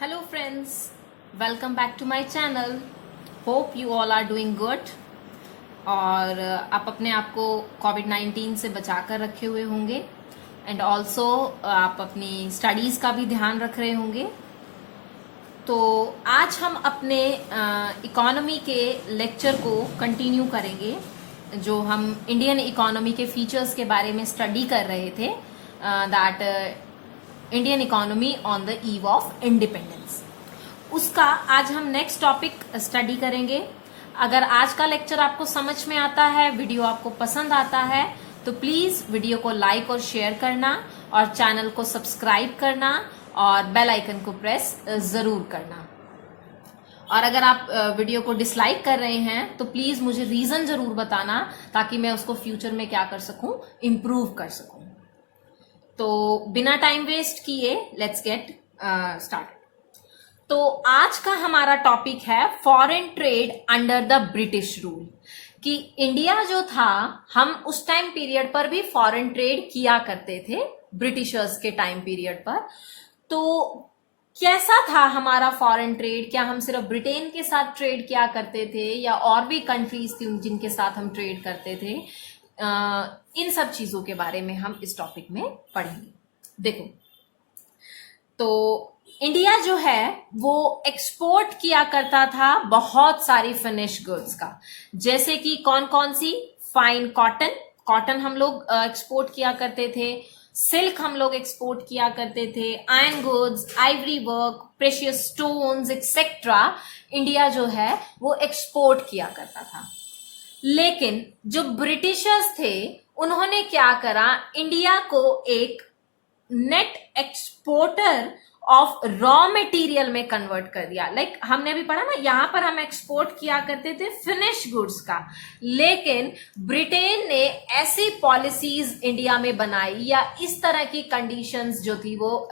Hello friends, welcome back to my channel. Hope you all are doing good. और आप अपने आप को कोविड-19 से बचा कर रखे हुए होंगे एंड ऑल्सो आप अपनी स्टडीज़ का भी ध्यान रख रहे होंगे. तो आज हम अपने इकोनॉमी के लेक्चर को कंटिन्यू करेंगे जो हम इंडियन इकोनॉमी के फीचर्स के बारे में स्टडी कर रहे थे, that Indian economy on the eve of independence. उसका आज हम नेक्स्ट टॉपिक स्टडी करेंगे. अगर आज का लेक्चर आपको समझ में आता है, वीडियो आपको पसंद आता है, तो प्लीज वीडियो को लाइक और शेयर करना और चैनल को सब्सक्राइब करना और बेल आइकन को प्रेस जरूर करना. और अगर आप वीडियो को डिसलाइक कर रहे हैं तो प्लीज मुझे रीजन जरूर बताना ताकि मैं उसको फ्यूचर में क्या कर सकूं, इम्प्रूव कर सकूं. तो बिना टाइम वेस्ट किए लेट्स गेट स्टार्टेड. तो आज का हमारा टॉपिक है foreign trade under the British rule. कि इंडिया जो था, हम उस टाइम पीरियड पर भी फॉरेन ट्रेड किया करते थे ब्रिटिशर्स के टाइम पीरियड पर. तो कैसा था हमारा फॉरेन ट्रेड? क्या हम सिर्फ ब्रिटेन के साथ ट्रेड किया करते थे या और भी कंट्रीज थी जिनके साथ हम ट्रेड करते थे? इन सब चीजों के बारे में हम इस टॉपिक में पढ़ेंगे. देखो, तो इंडिया जो है वो एक्सपोर्ट किया करता था बहुत सारी फिनिश गुड्स का. जैसे कि कौन कौन सी? फाइन कॉटन हम लोग एक्सपोर्ट किया करते थे. सिल्क हम लोग एक्सपोर्ट किया करते थे. Iron goods, Ivory work, precious stones etcetera India जो है वो एक्सपोर्ट किया करता था. लेकिन जो ब्रिटिशर्स थे उन्होंने क्या करा, इंडिया को एक net exporter of raw material में कन्वर्ट कर दिया. लाइक हमने अभी पढ़ा ना, यहां पर हम एक्सपोर्ट किया करते थे फिनिश गुड्स का, लेकिन ब्रिटेन ने ऐसी पॉलिसीज इंडिया में बनाई या इस तरह की कंडीशंस जो थी वो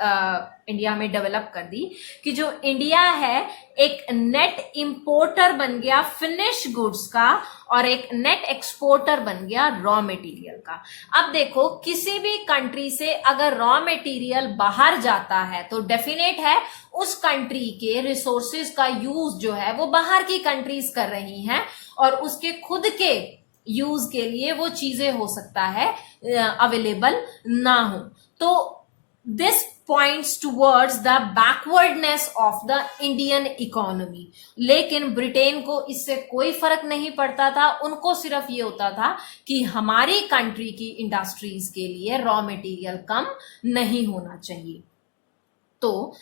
इंडिया में डेवलप कर दी कि जो इंडिया है एक नेट इंपोर्टर बन गया फिनिश गुड्स का और एक नेट एक्सपोर्टर बन गया रॉ मटेरियल का. अब देखो, किसी भी कंट्री से अगर रॉ मटेरियल बाहर जाता है तो डेफिनेट है उस कंट्री के रिसोर्सेज का यूज जो है वो बाहर की कंट्रीज कर रही हैं और उसके खुद के यूज के लिए वो चीजें हो सकता है अवेलेबल ना हो. तो this points towards the backwardness of the Indian economy. लेकिन ब्रिटेन को इससे कोई फर्क नहीं पड़ता था. उनको सिर्फ ये होता था कि हमारी कंट्री की इंडस्ट्रीज के लिए रॉ मटेरियल कम नहीं होना चाहिए. तो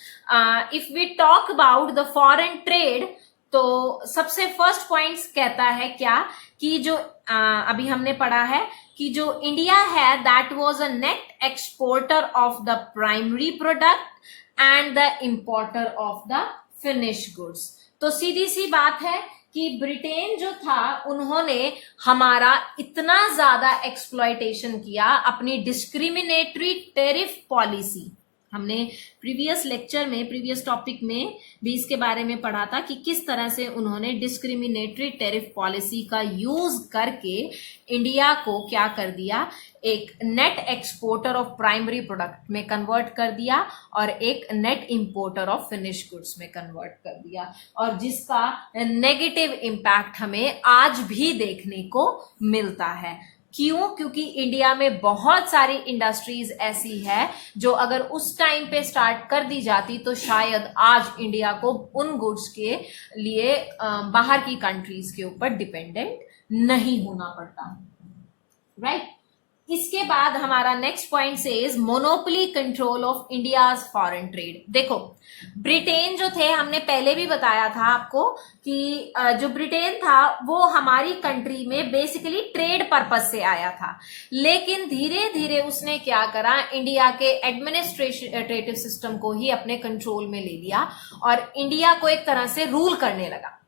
if we talk about the foreign trade, तो सबसे फर्स्ट पॉइंट्स कहता है क्या कि जो अभी हमने पढ़ा है कि जो इंडिया है that was a net exporter of the primary product and the importer of the finish goods. तो सीधी सी बात है कि ब्रिटेन जो था उन्होंने हमारा इतना ज्यादा एक्सप्लॉयटेशन किया अपनी डिस्क्रिमिनेटरी टेरिफ पॉलिसी. हमने प्रीवियस लेक्चर में, प्रीवियस टॉपिक में भी इसके बारे में पढ़ा था कि किस तरह से उन्होंने डिस्क्रिमिनेटरी टेरिफ पॉलिसी का यूज करके इंडिया को क्या कर दिया, एक net exporter of primary product में कन्वर्ट कर दिया और एक net importer of finish goods में कन्वर्ट कर दिया, और जिसका नेगेटिव इम्पैक्ट हमें आज भी देखने को मिलता है. क्यों? क्योंकि इंडिया में बहुत सारी इंडस्ट्रीज ऐसी है जो अगर उस टाइम पे स्टार्ट कर दी जाती तो शायद आज इंडिया को उन गुड्स के लिए बाहर की कंट्रीज के ऊपर डिपेंडेंट नहीं होना पड़ता. राइट? इसके बाद हमारा next point says monopoly control of India's foreign trade. देखो, ब्रिटेन जो थे, हमने पहले भी बताया था आपको कि जो ब्रिटेन था वो हमारी कंट्री में बेसिकली ट्रेड पर्पस से आया था, लेकिन धीरे धीरे उसने क्या करा, इंडिया के एडमिनिस्ट्रेटिव सिस्टम को ही अपने कंट्रोल में ले लिया और इंडिया को एक तरह से रूल करने लगा.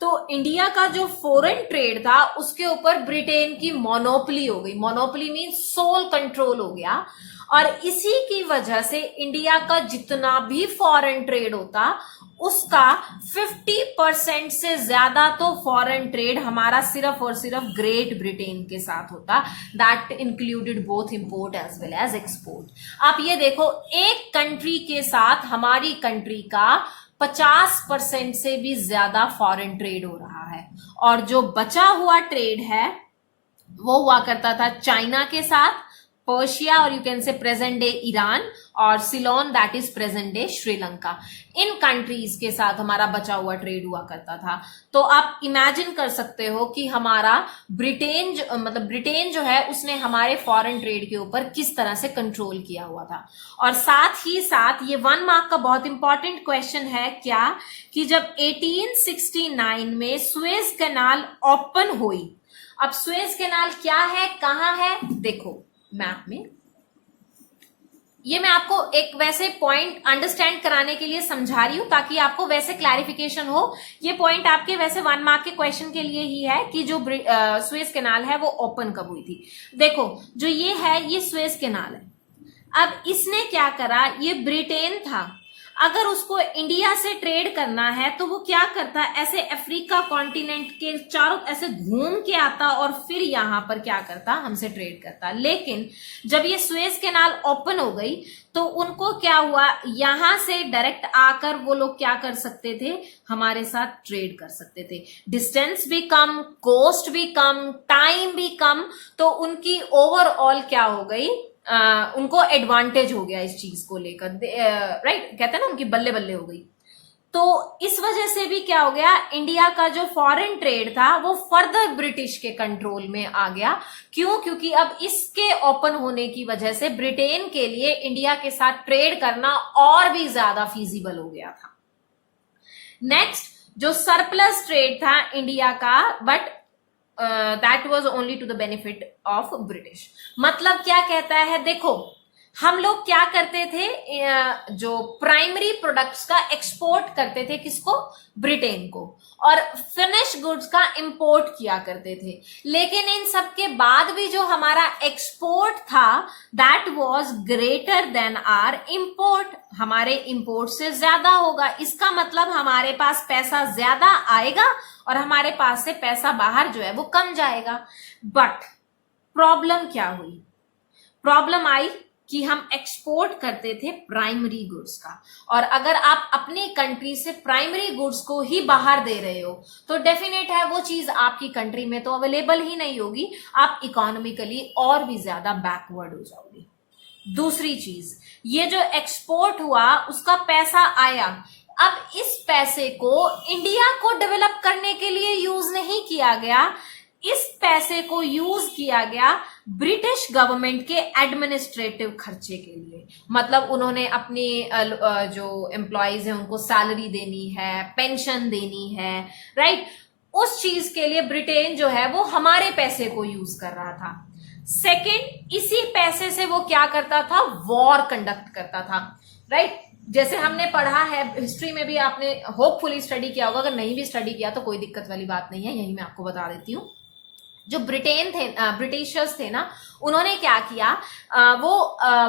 तो इंडिया का जो फॉरेन ट्रेड था उसके ऊपर ब्रिटेन की मोनोपोली हो गई. मोनोपोली मीन्स सोल कंट्रोल हो गया, और इसी की वजह से इंडिया का जितना भी फॉरेन ट्रेड होता उसका 50% से ज्यादा तो फॉरेन ट्रेड हमारा सिर्फ और सिर्फ ग्रेट ब्रिटेन के साथ होता. That included both import as well as export. आप ये देखो, एक कंट्री के साथ हमारी कंट्री का 50% से भी ज्यादा फॉरेन ट्रेड हो रहा है। और जो बचा हुआ ट्रेड है वो हुआ करता था चाइना के साथ, पर्शिया और you can say present day Iran, और Ceylon that is present day Sri Lanka. In countries के साथ हमारा बचा हुआ ट्रेड हुआ करता था। तो आप इमेजिन कर सकते हो कि हमारा ब्रिटेन जो है उसने हमारे फॉरेन ट्रेड के ऊपर किस तरह से कंट्रोल किया हुआ था। और साथ ही साथ ये 1 मार्क का बहुत इंपॉर्टेंट क्वेश्चन है क्या, कि जब 1869 में सुएज कैनाल ओपन हुई। अब सुएज कैनाल क्या है, कहां है, देखो मैप में, ये मैं आपको एक वैसे पॉइंट अंडरस्टैंड कराने के लिए समझा रही हूं ताकि आपको वैसे क्लैरिफिकेशन हो। ये पॉइंट आपके वैसे 1 मार्क के क्वेश्चन के लिए ही है कि जो सुएज कैनाल है वो ओपन कब हुई थी। देखो जो ये है ये सुएज कैनाल है। अब इसने क्या करा, ये ब्रिटेन था, अगर उसको इंडिया से ट्रेड करना है तो वो क्या करता, ऐसे अफ्रीका कॉन्टिनेंट के चारों ऐसे घूम के आता और फिर यहां पर क्या करता, हमसे ट्रेड करता। लेकिन जब ये सुएज कैनाल ओपन हो गई तो उनको क्या हुआ, यहां से डायरेक्ट आकर वो लोग क्या कर सकते थे, हमारे साथ ट्रेड कर सकते थे। डिस्टेंस भी कम, कॉस्ट भी कम, टाइम भी कम, तो उनकी ओवरऑल क्या हो गई, उनको एडवांटेज हो गया इस चीज को लेकर, राइट, कहते हैं ना उनकी बल्ले बल्ले हो गई। तो इस वजह से भी क्या हो गया, इंडिया का जो फॉरेन ट्रेड था वो फर्दर ब्रिटिश के कंट्रोल में आ गया। क्यों, क्योंकि अब इसके ओपन होने की वजह से ब्रिटेन के लिए इंडिया के साथ ट्रेड करना और भी ज्यादा फीजिबल हो गया था। नेक्स्ट जो सरप्लस ट्रेड था इंडिया का, but that was only to the benefit of British. मतलब क्या कहता है, देखो हम लोग क्या करते थे, जो प्राइमरी प्रोडक्ट्स का एक्सपोर्ट करते थे, किसको, ब्रिटेन को, और फिनिश गुड्स का इंपोर्ट किया करते थे। लेकिन इन सब के बाद भी जो हमारा एक्सपोर्ट था that was greater than our import, हमारे इंपोर्ट से ज्यादा होगा। इसका मतलब हमारे पास पैसा ज्यादा आएगा और हमारे पास से पैसा बाहर जो है वो कम जाएगा। बट प्रॉब्लम क्या हुई, प्रॉब्लम आई कि हम एक्सपोर्ट करते थे प्राइमरी गुड्स का, और अगर आप अपनी कंट्री से प्राइमरी गुड्स को ही बाहर दे रहे हो तो डेफिनेट है वो चीज आपकी कंट्री में तो अवेलेबल ही नहीं होगी, आप इकोनॉमिकली और भी ज्यादा बैकवर्ड हो जाओगे। दूसरी चीज, ये जो एक्सपोर्ट हुआ उसका पैसा आया, अब इस पैसे को इंडिया को डेवलप करने के लिए यूज नहीं किया गया, इस पैसे को यूज किया गया ब्रिटिश गवर्नमेंट के एडमिनिस्ट्रेटिव खर्चे के लिए। मतलब उन्होंने अपनी जो एम्प्लॉयज हैं उनको सैलरी देनी है, पेंशन देनी है, राइट, उस चीज के लिए ब्रिटेन जो है वो हमारे पैसे को यूज कर रहा था। सेकंड, इसी पैसे से वो क्या करता था, वॉर कंडक्ट करता था, राइट। जैसे हमने पढ़ा है हिस्ट्री में भी, आपने होपफुली स्टडी किया होगा, अगर नहीं भी स्टडी किया तो कोई दिक्कत वाली बात नहीं है, यही मैं आपको बता देती हूँ। जो ब्रिटिशर्स थे ना, उन्होंने क्या किया, वो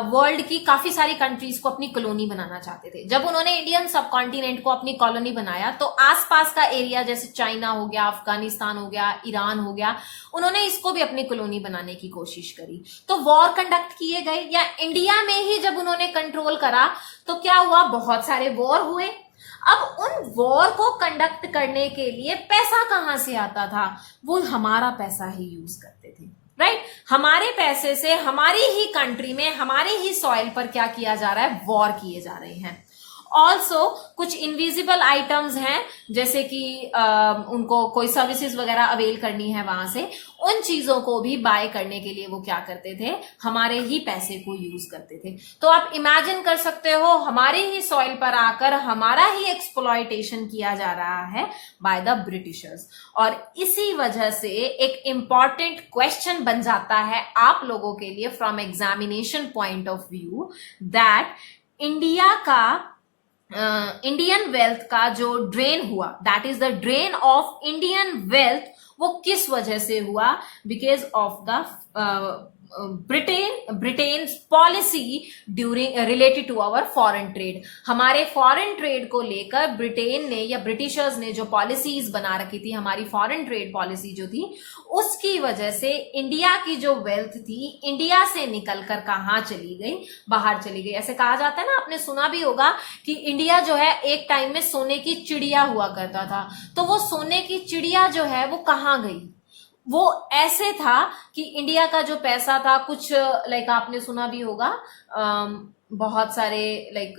वर्ल्ड की काफी सारी कंट्रीज को अपनी कॉलोनी बनाना चाहते थे। जब उन्होंने इंडियन सब कॉन्टिनेंट को अपनी कॉलोनी बनाया तो आसपास का एरिया जैसे चाइना हो गया, अफगानिस्तान हो गया, ईरान हो गया, उन्होंने इसको भी अपनी कॉलोनी बनाने की कोशिश करी। तो वॉर कंडक्ट किए गए, या इंडिया में ही जब उन्होंने कंट्रोल करा तो क्या हुआ, बहुत सारे वॉर हुए। अब उन वॉर को कंडक्ट करने के लिए पैसा कहां से आता था, वो हमारा पैसा ही यूज करते थे, राइट। हमारे पैसे से हमारी ही कंट्री में, हमारे ही सॉइल पर क्या किया जा रहा है, वॉर किए जा रहे हैं। ऑल्सो कुछ इनविजिबल आइटम्स हैं, जैसे कि उनको कोई सर्विसेज वगैरह अवेल करनी है वहां से, उन चीजों को भी बाय करने के लिए वो क्या करते थे, हमारे ही पैसे को यूज करते थे। तो आप इमेजिन कर सकते हो, हमारे ही सॉइल पर आकर हमारा ही एक्सप्लॉयटेशन किया जा रहा है बाय द ब्रिटिशर्स। और इसी वजह से एक इंपॉर्टेंट क्वेश्चन बन जाता है आप लोगों के लिए from examination point of view, that India का इंडियन वेल्थ का जो ड्रेन हुआ, that is the drain of Indian wealth, वो किस वजह से हुआ, because of the Britain policy during related to our foreign trade. हमारे फॉरेन ट्रेड को लेकर ब्रिटेन ने या ब्रिटिशर्स ने जो पॉलिसीज बना रखी थी, हमारी फॉरेन ट्रेड पॉलिसी जो थी, उसकी वजह से इंडिया की जो वेल्थ थी इंडिया से निकलकर कहाँ चली गई, बाहर चली गई। ऐसे कहा जाता है ना, आपने सुना भी होगा कि इंडिया जो है एक टाइम में सोने की चिड़िया हुआ करता था, तो वो सोने की चिड़िया जो है वो कहाँ गई? वो ऐसे था कि इंडिया का जो पैसा था कुछ लाइक आपने सुना भी होगा, बहुत सारे लाइक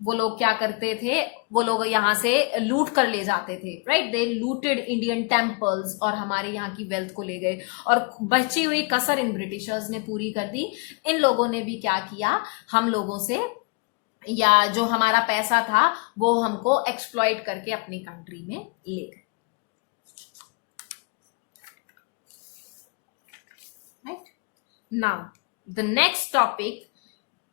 वो लोग क्या करते थे, वो लोग यहाँ से लूट कर ले जाते थे, राइट? दे लूटेड इंडियन टेम्पल्स और हमारे यहाँ की वेल्थ को ले गए, और बची हुई कसर इन ब्रिटिशर्स ने पूरी कर दी। इन लोगों ने भी क्या किया, हम लोगों से या जो हमारा पैसा था वो हमको एक्सप्लॉइट करके अपनी कंट्री में ले गए। Now, the next topic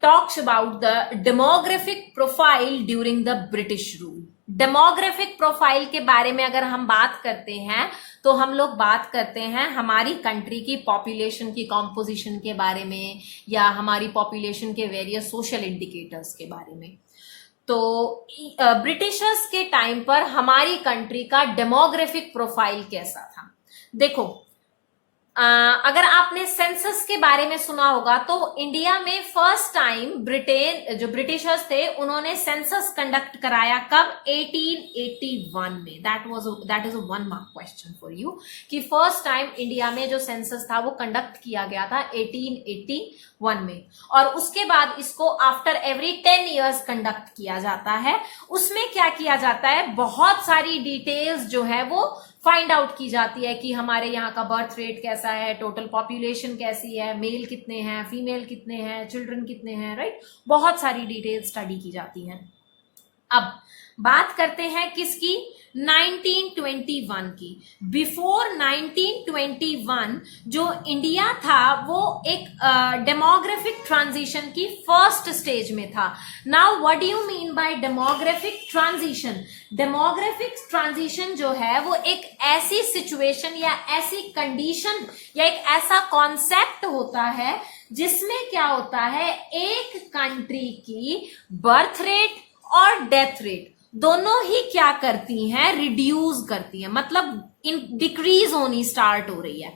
talks about the demographic profile during the British rule. Demographic profile के बारे में अगर हम बात करते हैं तो हम लोग बात करते हैं हमारी कंट्री की पॉपुलेशन की कॉम्पोजिशन के बारे में, या हमारी पॉपुलेशन के वेरियस सोशल इंडिकेटर्स के बारे में। तो ब्रिटिशर्स के टाइम पर हमारी कंट्री का डेमोग्राफिक प्रोफाइल कैसा था? देखो, अगर आपने सेंसस के बारे में सुना होगा तो इंडिया में फर्स्ट टाइम ब्रिटेन जो ब्रिटिशर्स थे उन्होंने सेंसस कंडक्ट कराया कब? 1881 में। That is a 1 mark question for you कि फर्स्ट टाइम इंडिया में जो सेंसस था वो कंडक्ट किया गया था 1881 में, और उसके बाद इसको आफ्टर एवरी 10 इयर्स कंडक्ट किया जाता है। उसमें क्या किया जाता है, बहुत सारी डिटेल्स जो है वो फाइंड आउट की जाती है कि हमारे यहाँ का बर्थ रेट कैसा है, टोटल पॉपुलेशन कैसी है, मेल कितने हैं, फीमेल कितने हैं, चिल्ड्रन कितने हैं, राइट? बहुत सारी डिटेल स्टडी की जाती है। अब बात करते हैं किसकी? 1921 की। बिफोर 1921 जो इंडिया था वो एक डेमोग्राफिक ट्रांजिशन की फर्स्ट स्टेज में था। Now what do you mean by demographic transition? Demographic transition जो है वो एक ऐसी सिचुएशन या ऐसी कंडीशन या एक ऐसा कॉन्सेप्ट होता है जिसमें क्या होता है, एक कंट्री की बर्थ रेट और डेथ रेट दोनों ही क्या करती हैं, रिड्यूस करती हैं, मतलब इन डिक्रीज होनी स्टार्ट हो रही है।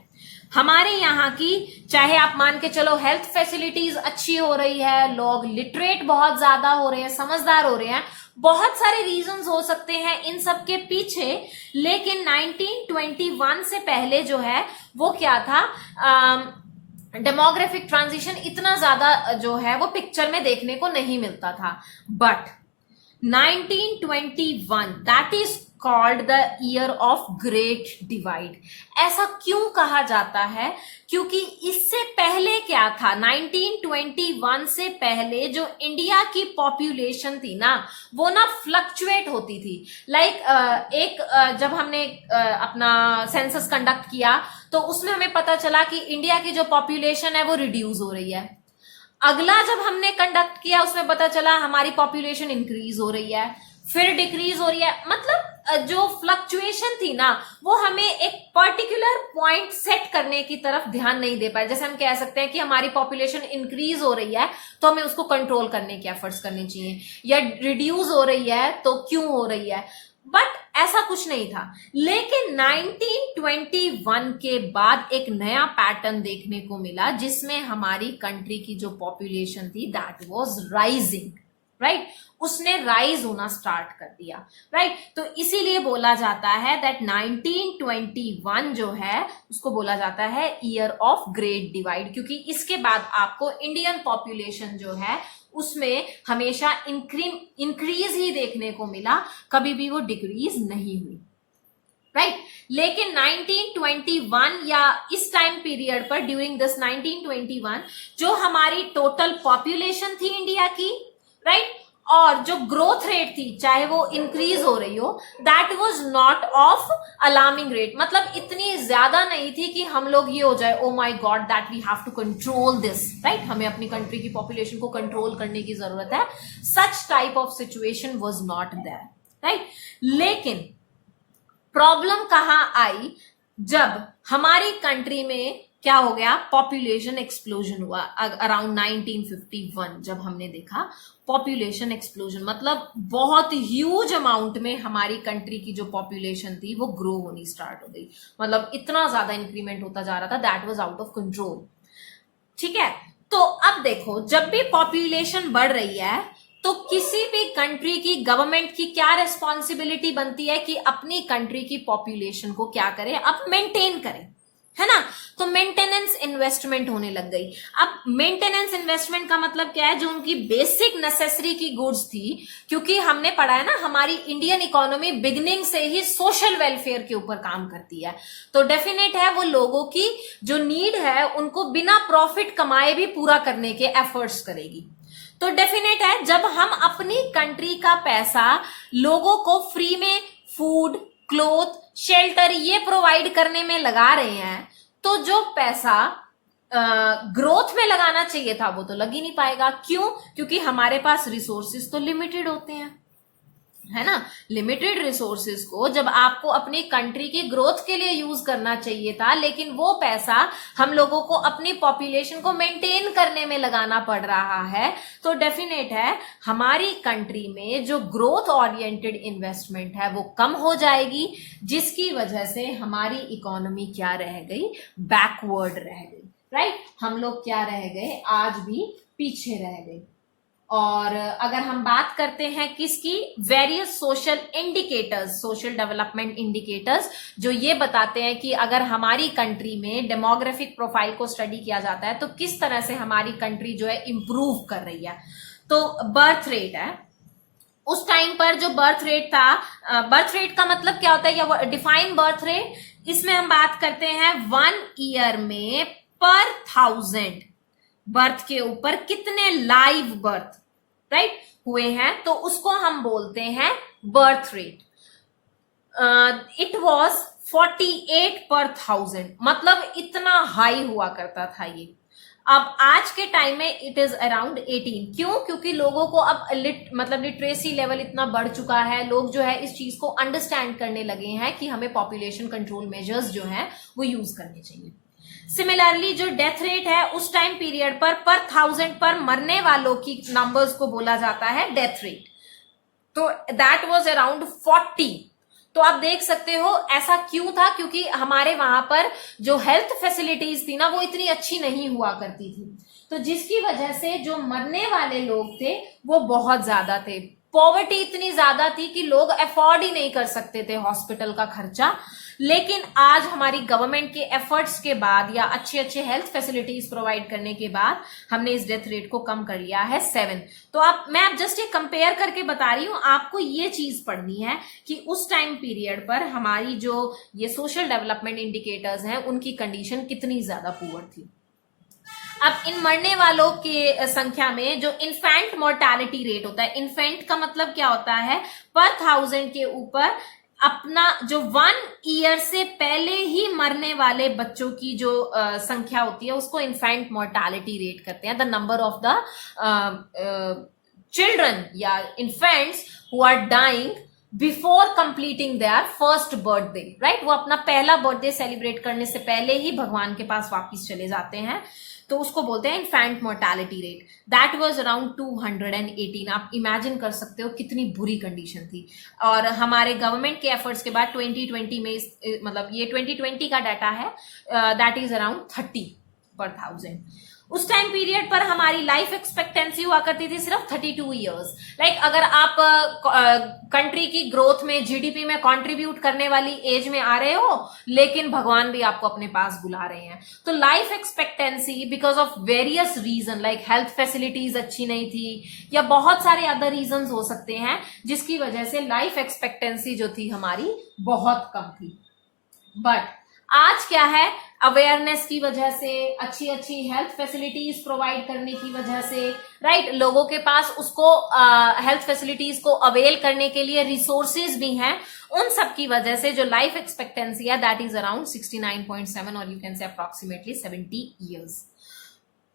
हमारे यहाँ की चाहे आप मान के चलो हेल्थ फैसिलिटीज अच्छी हो रही है, लोग लिटरेट बहुत ज्यादा हो रहे हैं, समझदार हो रहे हैं, बहुत सारे रीजंस हो सकते हैं इन सब के पीछे, लेकिन 1921 से पहले जो है वो क्या था, डेमोग्राफिक ट्रांजिशन इतना ज्यादा जो है वो पिक्चर में देखने को नहीं मिलता था। But 1921 that is called the year of great divide. ऐसा क्यों कहा जाता है? क्योंकि इससे पहले क्या था, 1921 से पहले जो इंडिया की पॉपुलेशन थी ना वो ना फ्लक्चुएट होती थी। जब हमने अपना सेंसस कंडक्ट किया तो उसमें हमें पता चला कि इंडिया की जो पॉपुलेशन है वो रिड्यूस हो रही है। अगला जब हमने कंडक्ट किया उसमें पता चला हमारी पॉपुलेशन इंक्रीज हो रही है, फिर डिक्रीज हो रही है। मतलब जो फ्लक्चुएशन थी ना वो हमें एक पर्टिकुलर पॉइंट सेट करने की तरफ ध्यान नहीं दे पाए। जैसे हम कह सकते हैं कि हमारी पॉपुलेशन इंक्रीज हो रही है तो हमें उसको कंट्रोल करने के एफर्ट्स करने चाहिए, या रिड्यूस हो रही है तो क्यों हो रही है, बट ऐसा कुछ नहीं था। लेकिन 1921 के बाद एक नया पैटर्न देखने को मिला जिसमें हमारी कंट्री की जो पॉपुलेशन थी दैट वाज राइजिंग, राइट? उसने राइज होना स्टार्ट कर दिया, राइट? तो इसीलिए बोला जाता है दैट 1921 जो है उसको बोला जाता है ईयर ऑफ ग्रेट डिवाइड, क्योंकि इसके बाद आपको इंडियन पॉपुलेशन जो है उसमें हमेशा इंक्रीज ही देखने को मिला, कभी भी वो डिक्रीज नहीं हुई, राइट? लेकिन 1921 या इस टाइम पीरियड पर ड्यूरिंग दिस 1921 जो हमारी टोटल पॉपुलेशन थी इंडिया की, राइट, और जो ग्रोथ रेट थी चाहे वो इंक्रीज हो रही हो, that was not of alarming rate. मतलब इतनी ज्यादा नहीं थी कि हम लोग ये हो जाए oh my god that we have to control this, right? हमें अपनी कंट्री की पॉपुलेशन को कंट्रोल करने की जरूरत है। Such type of situation was not there, right? लेकिन प्रॉब्लम कहां आई, जब हमारी कंट्री में क्या हो गया, पॉपुलेशन एक्सप्लोजन हुआ अराउंड 1951। जब हमने देखा पॉपुलेशन एक्सप्लोजन, मतलब बहुत ह्यूज अमाउंट में हमारी कंट्री की जो पॉपुलेशन थी वो ग्रो होनी स्टार्ट हो गई, मतलब इतना ज्यादा इंक्रीमेंट होता जा रहा था, that was out of control. ठीक है, तो अब देखो जब भी पॉपुलेशन बढ़ रही है तो किसी भी कंट्री की गवर्नमेंट की क्या रिस्पॉन्सिबिलिटी बनती है कि अपनी कंट्री की पॉपुलेशन को क्या करे, अब मेंटेन करे, है ना। तो मेंटेनेंस इन्वेस्टमेंट होने लग गई। अब मेंटेनेंस इन्वेस्टमेंट का मतलब क्या है, जो उनकी बेसिक नेसेसरी की गुड्स थी, क्योंकि हमने पढ़ा है ना हमारी इंडियन इकोनॉमी बिगिनिंग से ही सोशल वेलफेयर के ऊपर काम करती है, तो डेफिनेट है वो लोगों की जो नीड है उनको बिना प्रॉफिट कमाए भी पूरा करने के एफर्ट्स करेगी। तो डेफिनेट है जब हम अपनी कंट्री का पैसा लोगों को फ्री में फूड, क्लोथ, शेल्टर ये प्रोवाइड करने में लगा रहे हैं, तो जो पैसा ग्रोथ में लगाना चाहिए था वो तो लग ही नहीं पाएगा। क्यों? क्योंकि हमारे पास रिसोर्सेज तो लिमिटेड होते हैं, है ना। लिमिटेड रिसोर्सेज को जब आपको अपनी कंट्री की ग्रोथ के लिए यूज करना चाहिए था, लेकिन वो पैसा हम लोगों को अपनी पॉपुलेशन को मेंटेन करने में लगाना पड़ रहा है, तो डेफिनेट है हमारी कंट्री में जो ग्रोथ ओरिएंटेड इन्वेस्टमेंट है वो कम हो जाएगी, जिसकी वजह से हमारी इकोनॉमी क्या रह गई, बैकवर्ड रह गई, राइट। हम लोग क्या रह गए, आज भी पीछे रह गए। और अगर हम बात करते हैं किसकी, various social indicators, social development indicators, जो ये बताते हैं कि अगर हमारी कंट्री में डेमोग्राफिक प्रोफाइल को स्टडी किया जाता है तो किस तरह से हमारी कंट्री जो है इंप्रूव कर रही है। तो बर्थ रेट है, उस टाइम पर जो बर्थ रेट था, बर्थ रेट का मतलब क्या होता है, या डिफाइन बर्थ रेट, इसमें हम बात करते हैं 1 ईयर में पर 1000 बर्थ के ऊपर कितने लाइव बर्थ, राइट, हुए हैं, तो उसको हम बोलते हैं बर्थ रेट। इट वॉज 48 पर 1000, मतलब इतना हाई हुआ करता था ये। अब आज के टाइम में इट इज अराउंड 18। क्यों? क्योंकि लोगों को अब मतलब लिटरेसी लेवल इतना बढ़ चुका है, लोग जो है इस चीज को अंडरस्टैंड करने लगे हैं कि हमें पॉपुलेशन कंट्रोल मेजर्स जो है वो यूज करने चाहिए। सिमिलरली जो डेथ रेट है उस टाइम पीरियड पर 1000 पर मरने वालों की नंबर्स को बोला जाता है डेथ रेट, तो दैट वाज अराउंड 40। तो आप देख सकते हो ऐसा क्यों था, क्योंकि हमारे वहां पर जो हेल्थ फैसिलिटीज थी ना वो इतनी अच्छी नहीं हुआ करती थी, तो जिसकी वजह से जो मरने वाले लोग थे वो बहुत ज्यादा थे। पॉवर्टी इतनी ज्यादा थी कि लोग अफोर्ड ही नहीं कर सकते थे हॉस्पिटल का खर्चा। लेकिन आज हमारी गवर्नमेंट के एफर्ट्स के बाद या अच्छे अच्छे हेल्थ फैसिलिटीज प्रोवाइड करने के बाद हमने इस डेथ रेट को कम कर लिया है 7। तो मैं आप जस्ट ये कंपेयर करके बता रही हूं, आपको ये चीज पढ़नी है कि उस टाइम पीरियड पर हमारी जो ये सोशल डेवलपमेंट इंडिकेटर्स हैं उनकी कंडीशन कितनी ज्यादा पुअर थी। अब इन मरने वालों के संख्या में जो इन्फेंट मोर्टालिटी रेट होता है, इन्फेंट का मतलब क्या होता है, पर 1000 के ऊपर अपना जो 1 ईयर से पहले ही मरने वाले बच्चों की जो संख्या होती है उसको इन्फेंट मोर्टालिटी रेट कहते हैं। The number of the children या infants who are dying before completing their first birthday, right, वो अपना पहला बर्थडे सेलिब्रेट करने से पहले ही भगवान के पास वापिस चले जाते हैं, तो उसको बोलते हैं infant mortality rate. That was around 218। आप इमेजिन कर सकते हो कितनी बुरी कंडीशन थी। और हमारे गवर्नमेंट के एफर्ट्स के बाद 2020 में मतलब ये 2020 का डाटा है, दैट इज अराउंड 30 पर 1000। उस टाइम पीरियड पर हमारी लाइफ एक्सपेक्टेंसी हुआ करती थी सिर्फ 32 ईयर्स। लाइक अगर आप कंट्री की ग्रोथ में, जीडीपी में कंट्रीब्यूट करने वाली एज में आ रहे हो, लेकिन भगवान भी आपको अपने पास बुला रहे हैं, तो life expectancy because of various reason, like health facilities अच्छी नहीं थी या बहुत सारे अदर रीजन हो सकते हैं, जिसकी वजह से लाइफ एक्सपेक्टेंसी जो थी हमारी बहुत कम थी। बट आज क्या है, अवेयरनेस की वजह से, अच्छी अच्छी हेल्थ फैसिलिटीज प्रोवाइड करने की वजह से, राइट, लोगों के पास उसको हेल्थ फैसिलिटीज को अवेल करने के लिए रिसोर्सेज भी हैं, उन सब की वजह से जो लाइफ एक्सपेक्टेंसी है दैट इज अराउंड 69.7 और you can say approximately 70 years.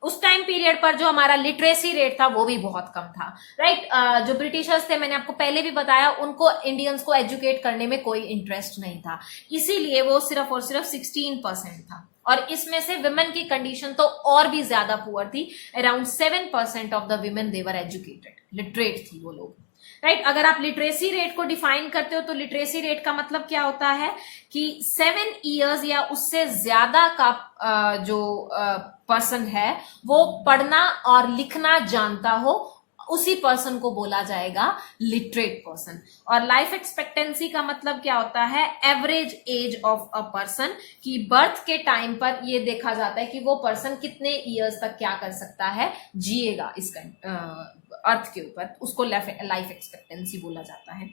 उस टाइम पीरियड पर जो हमारा लिटरेसी रेट था वो भी बहुत कम था, राइट। जो ब्रिटिशर्स थे, मैंने आपको पहले भी बताया, उनको इंडियंस को एजुकेट करने में कोई इंटरेस्ट नहीं था, इसीलिए वो सिर्फ और सिर्फ 16% था। और इसमें से विमेन की कंडीशन तो और भी ज्यादा पुअर थी। Around 7% of the women they were educated, literate थी वो लोग, राइट। अगर आप लिटरेसी रेट को डिफाइन करते हो तो लिटरेसी रेट का मतलब क्या होता है कि 7 इयर्स या उससे ज्यादा का जो पर्सन है वो पढ़ना और लिखना जानता हो, उसी पर्सन को बोला जाएगा लिटरेट पर्सन। और लाइफ एक्सपेक्टेंसी का मतलब क्या होता है, average age of a person, कि बर्थ के टाइम पर ये देखा जाता है कि वो पर्सन कितने इयर्स तक क्या कर सकता है, जिएगा इस अर्थ के ऊपर, उसको लाइफ एक्सपेक्टेंसी बोला जाता है।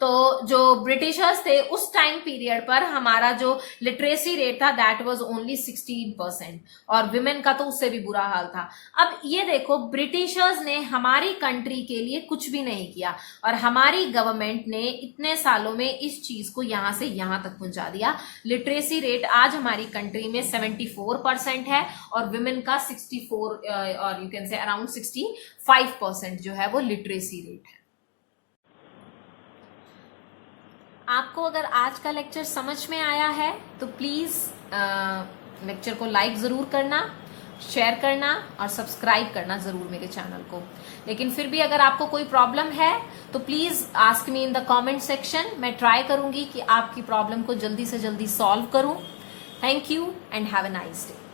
तो जो ब्रिटिशर्स थे उस टाइम पीरियड पर हमारा जो लिटरेसी रेट था दैट वाज ओनली 16%, और विमेन का तो उससे भी बुरा हाल था। अब ये देखो, ब्रिटिशर्स ने हमारी कंट्री के लिए कुछ भी नहीं किया, और हमारी गवर्नमेंट ने इतने सालों में इस चीज को यहां से यहां तक पहुंचा दिया। लिटरेसी रेट आज हमारी कंट्री में 74% है, और विमेन का 64 और यू कैन से अराउंड 65% जो है वो लिटरेसी रेट है। आपको अगर आज का लेक्चर समझ में आया है तो प्लीज लेक्चर को लाइक जरूर करना, शेयर करना और सब्सक्राइब करना जरूर मेरे चैनल को। लेकिन फिर भी अगर आपको कोई प्रॉब्लम है तो please ask me in the comment section. मैं ट्राई करूंगी कि आपकी प्रॉब्लम को जल्दी से जल्दी सॉल्व करूं। Thank you and have a nice day.